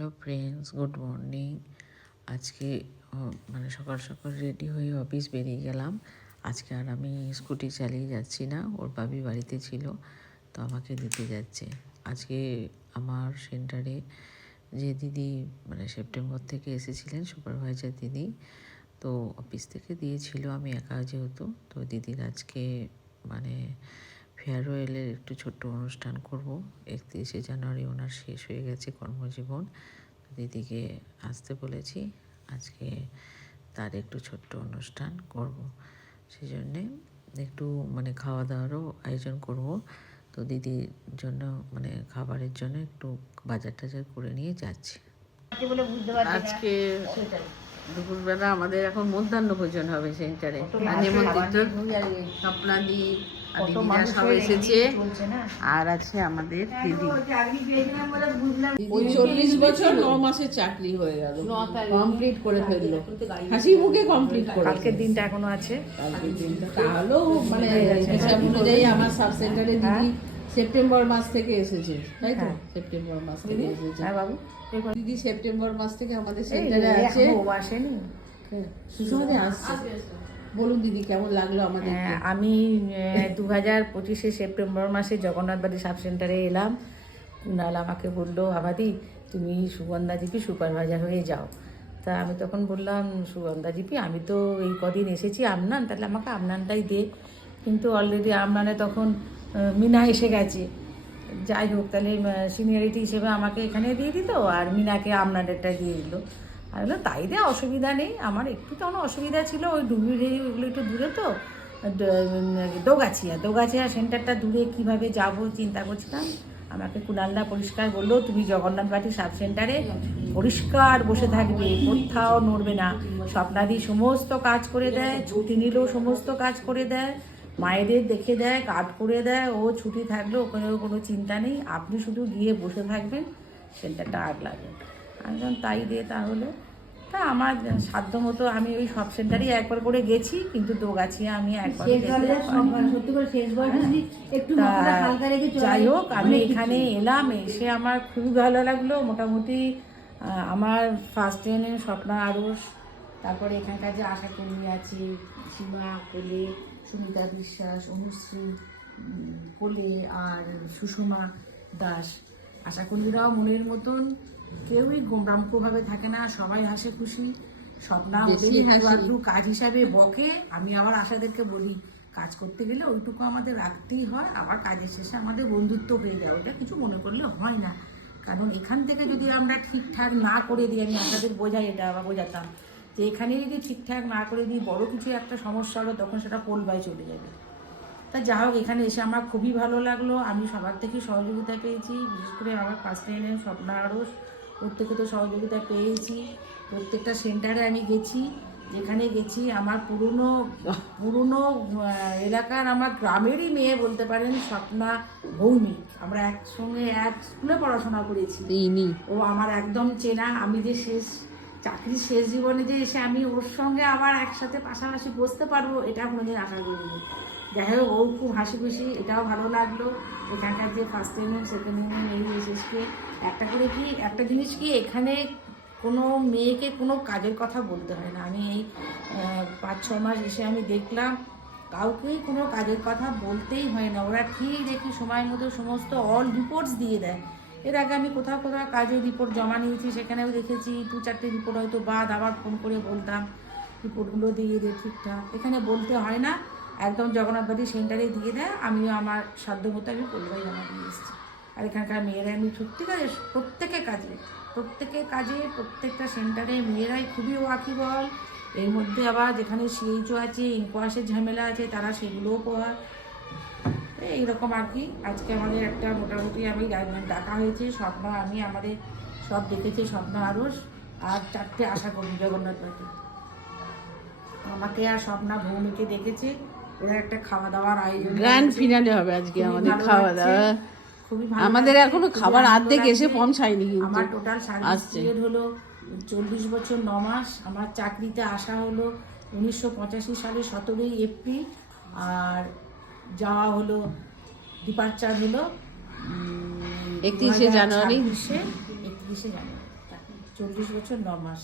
Hello friends, good morning. আজকে মানে সকাল সকাল রেডি হয়ে অফিস বেরিয়ে গেলাম। আজকে আর আমি স্কুটি চালিয়ে যাচ্ছি না, ওর বাবি বাড়িতে ছিল, তো আমাকে দিতে যাচ্ছে। আজকে আমার সেন্টারে যে দিদি মানে সেপ্টেম্বর থেকে এসেছিলেন, সুপারভাইজার দিদি, তো অফিস থেকে দিয়েছিল আমি একা যেহেতু, তো দিদির আজকে মানে ফেয়ারওয়েলের একটু ছোট্ট অনুষ্ঠান করব। একত্রিশে জানুয়ারি ওনার শেষ হয়ে গেছে কর্মজীবন। তো দিদিকে আসতে বলেছি আজকে তার একটু ছোট্ট অনুষ্ঠান করব। সেই জন্যে একটু মানে খাওয়া দাওয়ারও আয়োজন করব। তো দিদির জন্য মানে খাবারের জন্য একটু বাজার টাজার করে নিয়ে যাচ্ছি। আজকে দুপুরবেলা আমাদের এখন মধ্যাহ্ন ভোজন হবে সেন্টারে। নিমন্ত্রিত স্বপ্নাদি আর দিদিরা সব এসেছে আর আছে আমাদের দিদি। ওই চল্লিশ বছর ন মাসের চাকরি হয়ে গেল। কমপ্লিট করে ফেলল। হাসি মুখে কমপ্লিট করে কালকের দিনটা এখনও আছে। কালকের দিনটা তাহলেও মানে হিসাব অনুযায়ী আমার সাব সেন্টারে দিদি সেপ্টেম্বর মাস থেকে এসেছে। তাই তো? সেপ্টেম্বর মাস থেকে এসেছে। হ্যাঁ বাবু। দিদি সেপ্টেম্বর মাস থেকে আমাদের সেন্টারে আছে। ও আসেনি। আসছে। বলুন দিদি কেমন লাগল আমাদের হ্যাঁ, আমি দু হাজার পঁচিশে সেপ্টেম্বর মাসে জগন্নাথবাড়ি সাব সেন্টারে এলাম। কুণাল আমাকে বলল আবাদি তুমি সুগন্ধা জিপি সুপারভাইজার হয়ে যাও। তা আমি তখন বললাম সুগন্ধা জিপি আমি তো এই কদিন এসেছি আমনান তাহলে আমাকে আমনানটাই দে। কিন্তু অলরেডি আমনানে তখন মিনা এসে গেছে। যাই হোক তাহলে সিনিয়রিটি হিসেবে আমাকে এখানে দিয়ে দিত আর মিনাকে আমনানেরটা দিয়ে দিল। আমি বললাম তাই দে অসুবিধা নেই। আমার একটু তখন অসুবিধা ছিল, ওই ডুবুরি ওগুলো একটু দূরে তো। দোগাছিয়া দোগাছিয়া সেন্টারটা দূরে কীভাবে যাব চিন্তা করছিলাম। আমাকে কুণালদা পরিষ্কার বলল, তুমি জগন্নাথ বাটি সাব সেন্টারে পরিষ্কার বসে থাকবে, কোথাও নড়বে না। স্বপ্নাদি সমস্ত কাজ করে দেয়, ছুটি নিলেও সমস্ত কাজ করে দেয়, মায়েদের দেখে দেয় কাট করে দেয়, ও ছুটি থাকলেও ওখানেও কোনো চিন্তা নেই। আপনি শুধু গিয়ে বসে থাকবেন, সেন্টারটা আগ লাগবে আমি বললাম তাই দে তাহলে। তা আমার সাধ্য মতো আমি ওই সব সেন্টারই একবার করে গেছি কিন্তু দোগাছিয়া আমি একবার চলে যাই হোক আমি এখানে এলাম এসে আমার খুবই ভালো লাগল। মোটামুটি আমার ফার্স্ট ট্রেনের স্বপ্না আরস তারপরে এখানকার যে আশা কর্মী আছে সীমা কোলে সুমিতা বিশ্বাস অনুশ্রী কোলে আর সুষমা দাস আশা কর্মীরাও মনের মতন কেউই গোমরামকোভাবে থাকে না সবাই হাসে খুশি। স্বপ্না ওদেরই একটু কাজ হিসাবে বকে। আমি আবার আশাদেরকে বলি কাজ করতে গেলে ওইটুকু আমাদের রাখতেই হয়। আবার কাজের শেষে আমাদের বন্ধুত্ব হয়ে যায়। ওটা কিছু মনে করলে হয় না। কারণ এখান থেকে যদি আমরা ঠিকঠাক না করে দিই আমি আপনাদের বোঝাই এটা আবার বোঝাতাম যে এখানে যদি ঠিকঠাক না করে দিই বড় কিছু একটা সমস্যা হলো তখন সেটা পোলবায় চলে যাবে। তা যা হোক এখানে এসে আমার খুবই ভালো লাগল। আমি সবার থেকে সহযোগিতা পেয়েছি। বিশেষ করে আমার ফার্স্ট ট্রেনের স্বপ্না আরস থেকে তো সহযোগিতা পেয়েছি। প্রত্যেকটা সেন্টারে আমি গেছি যেখানে গেছি আমার পুরনো পুরনো এলাকার আমার গ্রামেরই মেয়ে বলতে পারেন স্বপ্না ভৌমিক। আমরা একসঙ্গে এক স্কুলে পড়াশোনা করেছি। ও আমার একদম চেনা। আমি যে শেষ চাকরির শেষ জীবনে যে এসে আমি ওর সঙ্গে আবার একসাথে পাশাপাশি বসতে পারব এটা কোনোদিন আশা করিনি। যাই হোক, ও খুব হাসি খুশি, এটাও ভালো লাগল। এখানকার যে ফার্স্ট ইউনিয়ন সেকেন্ড ইউনিয়ন এই বিশেষকে একটা করে কি, একটা জিনিস কি, এখানে কোনো মেয়েকে কোনো কাজের কথা বলতে হয় না। আমি এই পাঁচ, ছ মাস এসে আমি দেখলাম, কাউকেই কোনো কাজের কথা বলতেই হয় না। ওরা ঠিক দেখি সময় মতো সমস্ত অল রিপোর্টস দিয়ে দেয়। এর আগে আমি কোথাও কোথাও কাজের রিপোর্ট জমা নিয়েছি, সেখানেও দেখেছি, দু, চারটে রিপোর্ট হয়তো বাদ, আবার ফোন করে বলতাম রিপোর্টগুলো দিয়ে দে ঠিকঠাক। এখানে বলতে হয় না একদম জগন্নাথবাড়ি সেন্টারে দিয়ে দেয়, আমিও আমার সাধ্য মতো আমি পরিবার জমা দিয়ে এসেছি। আর এখানকার মেয়েরা আমি সত্যিকারে প্রত্যেকে কাজে প্রত্যেকের কাজে, প্রত্যেকটা সেন্টারে মেয়েরাই খুবই ওয়াকিবল এর মধ্যে আবার যেখানে সিএইচও আছে, ইনকোয়াসের ঝামেলা আছে, তারা সেগুলোও পোহায় এইরকম আর কি। আজকে আমাদের একটা মোটামুটি আমি ডাকা হয়েছে, স্বপ্ন আমি, আমাদের সব দেখেছি স্বপ্ন আরস আর চারটে আশা করি জগন্নাথ আমাকে আর স্বপ্না ভৌমিকে দেখেছি। ওরা একটা খাওয়া দাওয়ার আয়োজন গ্র্যান্ড ফিনালে হবে আজকে আমাদের খাওয়া দাওয়া খুবই ভালো আমাদের এখনও খাবার আর্ধেক এসে। পৌঁছায়নি কিন্তু। আমার টোটাল সার্ভিস। পিরিয়ড হলো চল্লিশ বছর ন মাস। আমার চাকরিতে আসা হলো উনিশশো পঁচাশি সালে সতেরোই এপ্রিল। আর যাওয়া হলো ডিপার্চার হলো একত্রিশে জানুয়ারি। একত্রিশে জানুয়ারি। চল্লিশ বছর ন মাস।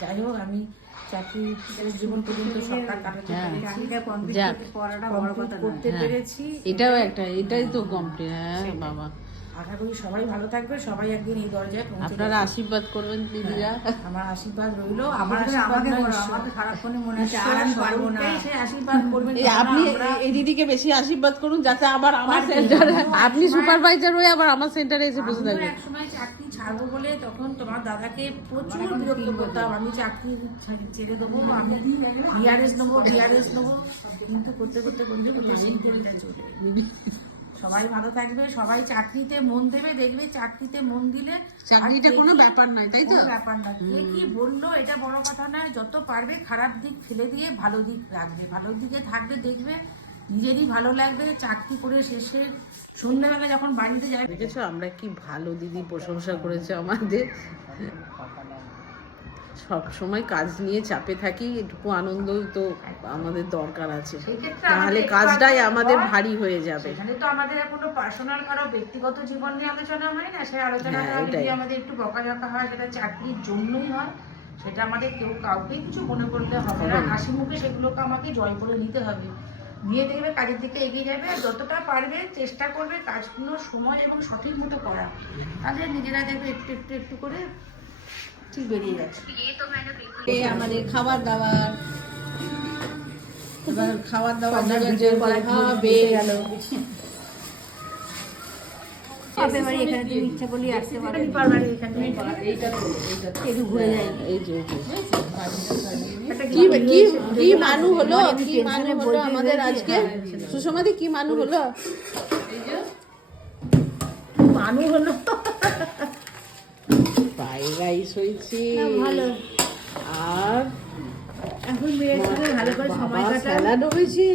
যাই হোক আমি চাকরি জীবন পর্যন্ত সরকার কাটাতে হ্যাঁ। করতে হ্যাঁ। পেরেছি। এটাও একটা এটাই তো কমপ্লিট হ্যাঁ বাবা। আশা করি সবাই ভালো থাকবে সবাই একদিন এই দরজায় আপনারা আশীর্বাদ করবেন দিদিরা। আমার আশীর্বাদ রইল। আমার আমাকে মনে হচ্ছে ঈশ্বর আর আমি পারব না আশীর্বাদ করবেন এই আপনি এই দিদিকে বেশি আশীর্বাদ করুন যাতে আবার আমার সেন্টারে আপনি সুপারভাইজার হয়ে আবার আমার সেন্টারে এসে বসে থাকবেন এক সময় চাকরি ছাড়বো বলে তখন তোমার দাদাকে প্রচুর বিরক্ত করতাম। আমি চাকরি ছেড়ে দেবো আমি ডিআরএস নেব ডিআরএস নেব। কিন্তু করতে করতে করতে করতে সেই দিনটা চলে সবাই ভালো থাকবে সবাই চাকরিতে মন দেবে দেখবে চাকরিতে মন দিলে চাকরিটা কোনো ব্যাপার নয় তাই তো? ব্যাপার না কে কি বলল এটা বড় কথা নয়। যত পারবে খারাপ দিক ফেলে দিয়ে ভালো দিক রাখবে। ভালো দিকে থাকবে দেখবে নিজেরই ভালো লাগবে চাকরি করে শেষে সন্ধ্যাবেলা যখন বাড়িতে যাই দেখেছ আমরা কি ভালো দিদি প্রশংসা করেছে আমাদের। সব সময় কাজ নিয়ে চাপে থাকি এটুকু আনন্দ তো আমাদের দরকার আছে। তাহলে কাজটাই আমাদের ভারী হয়ে যাবে। সেখানে তো আমাদের কোনো পার্সোনাল কারও ব্যক্তিগত জীবন নিয়ে আলোচনা হয় না সেই আলোচনা হ্যাঁ, যদি আমাদের একটু বকাঝকা হয় যেটা চাকরির জন্যই হয় সেটা আমাদের কেউ কাউকে কিছু মনে না। হবে না। হাসি মুখে সেগুলোকে আমাকে জয় করে নিতে হবে। নিয়ে দেখবে কাজের দিকে এগিয়ে যাবে আর যতটা পারবে চেষ্টা করবে কাজগুলো সময় এবং সঠিক মতো করা। তাহলে নিজেরা দেখবে একটু একটু একটু করে ঠিক বেরিয়ে যাচ্ছে আমাদের খাবার দাবার। এবার খাবার দাবার হবে। হবে বাপের বাড়ি এখানে তুমি ইচ্ছা করলে আসতে পারো। একটু ঘুরে যাই এই যে কি কি কি মানু হলো? কি মানু হলো আমাদের আজকে? সুষমাদি কি মানু হলো? মানুষ হলো। ফ্রাইড রাইস হয়েছে। ভালো। আর এখন মেয়ের সাথে ভালো করে সময় হয়েছে।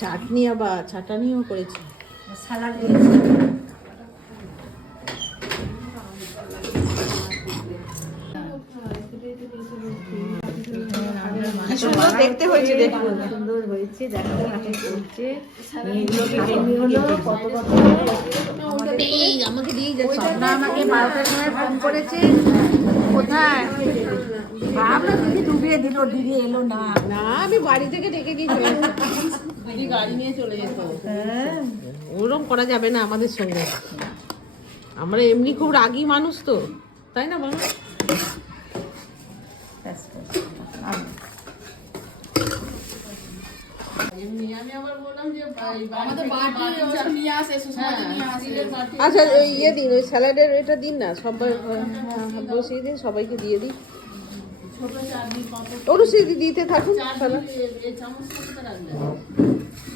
চাটনি আবার চাটানিও করেছে। সুন্দর দেখতে হয়েছে দেখুন সুন্দর হয়েছে দেখো হাতে করছে। মেয়েগুলোকে এমনি হলো কত কত আমাকে দিয়ে যাচ্ছে। স্বপ্না আমাকে বারোটার সময় ফোন করেছে। কোথায় দিদি ডুবিয়ে দিল দিদি এলো না। না আমি বাড়ি থেকে ডেকে চলে দিদি গাড়ি নিয়ে চলে যেত। হ্যাঁ। ওরকম করা যাবে না আমাদের সঙ্গে। আমরা এমনি খুব রাগী মানুষ তো তাই না। আর আচ্ছা ওই ইয়ে দিন ওই স্যালাডের এটা দিন না সবাই হ্যাঁ, বসিয়ে দিন সবাইকে দিয়ে দিন অরুষি দিতে থাকুন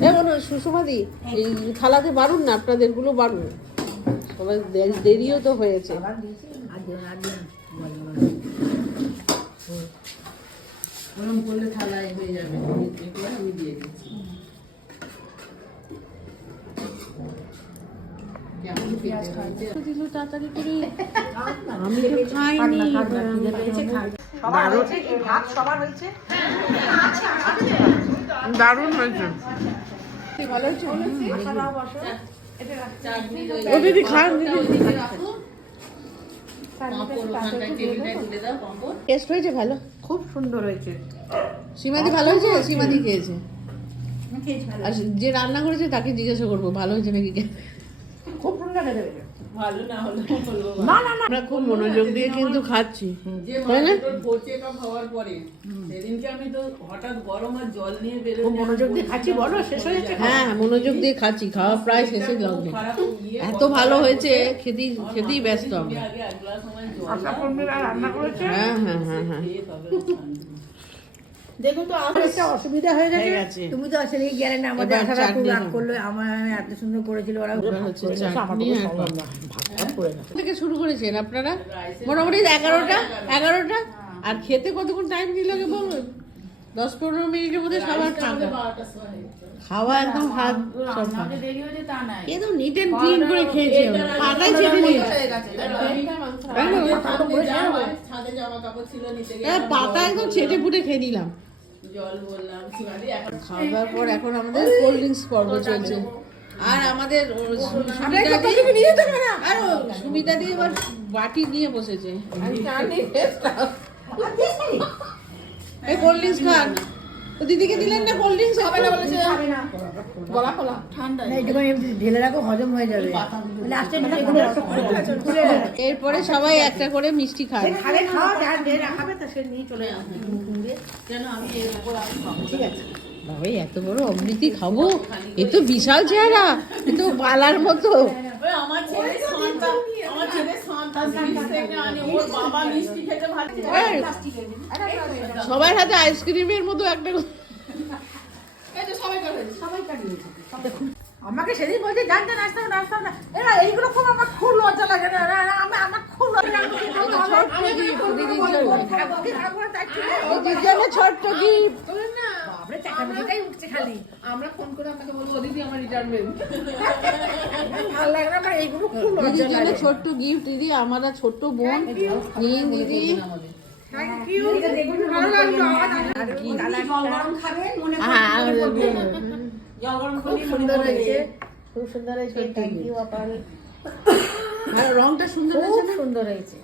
এমন সুষমাদি এই থালাতে বাড়ুন না আপনাদেরগুলো বাড়ুন। সবাই দেরিও তো হয়েছে। গরম করলে থালায় হয়ে যাবে। এগুলো আমি দিয়ে দিচ্ছি। দারুণ হয়েছে। ও দিদি খান টেস্ট হয়েছে ভালো? খুব সুন্দর হয়েছে। সীমাদি ভালো হয়েছে? সীমাদি খেয়েছে? আর যে রান্না করেছে তাকে জিজ্ঞাসা করব ভালো হয়েছে নাকি? খুব সুন্দর খেতে হয়েছে আমরা খুব মনোযোগ দিয়ে কিন্তু খাচ্ছি। তাই না? খুব মনোযোগ দিয়ে খাচ্ছি বলো শেষ হয়ে যাচ্ছে হ্যাঁ মনোযোগ দিয়ে খাচ্ছি খাওয়া প্রায় শেষের লগ্নে। এত ভালো হয়েছে খেতেই খেতেই ব্যস্ত আমরা। আশা কর্মীরা রান্না করেছে? হ্যাঁ হ্যাঁ হ্যাঁ হ্যাঁ। দেখুন তো আমার একটা অসুবিধা হয়ে হয়ে গেছে। তুমি তো আসলে গেলে না আমাদের খুব রাগ করল আমার এত সুন্দর করেছিল ওরা। পাঁপড়। থেকে শুরু করেছেন আপনারা? মোটামুটি এগারোটা? এগারোটা? আর খেতে কতক্ষণ টাইম দিল বলুন? দশ পনেরো মিনিটের মধ্যে সবার খাওয়া। খাওয়া একদম হাত সব একদম নিট এন্ড ক্লিন করে খেয়েছি। পাতায় ছেড়ে নিয়েছি হ্যাঁ, পাতা একদম ছেটে ফুটে খেয়ে নিলাম। পর এখন আমাদের কোল্ড ড্রিঙ্কস পর্ব চলছে। আর আমাদের ও সুমিতা আর সুমিতা দি এবার বাটি নিয়ে বসেছে। এই কোল্ড ড্রিঙ্কস খান। দিদিকে দিলেন না কোল্ড ড্রিঙ্কস হবে না বলেছে। না। এইটুকু ঢেলে রাখো হজম হয়ে যাবে। লাস্টে এরপরে সবাই একটা করে মিষ্টি খান খাবে খাওয়া যার যে রাখাবে তা সে নিয়ে চলে যাবে। বাবা এত বড় অমৃতি খাব? এ তো বিশাল চেহারা। এ তো বালার মতো। আমার ছেলে সন্তান আমার ছেলে সন্তান গ্রিস থেকে আনে। ওর বাবা মিষ্টি খেতে ভালো এই, সবার হাতে আইসক্রিমের মতো একটা আমাকে সেদিন বলছে জান জান আসতে হবে না এরা এইগুলো খুব আমার খুব লজ্জা লাগে না, আমি আমার ছোট্ট গিফট আমরা ফোন করে আমাকে বলব দিদি আমার রিটায়ারমেন্ট ভালো লাগে না এইগুলো খুব দিদির জন্য ছোট্ট গিফট দিদি আমরা ছোট্ট বোন দিদি হ্যাঁ, খুব সুন্দর হয়েছে খুব সুন্দর হয়েছে আর রংটা সুন্দর হয়েছে সুন্দর হয়েছে।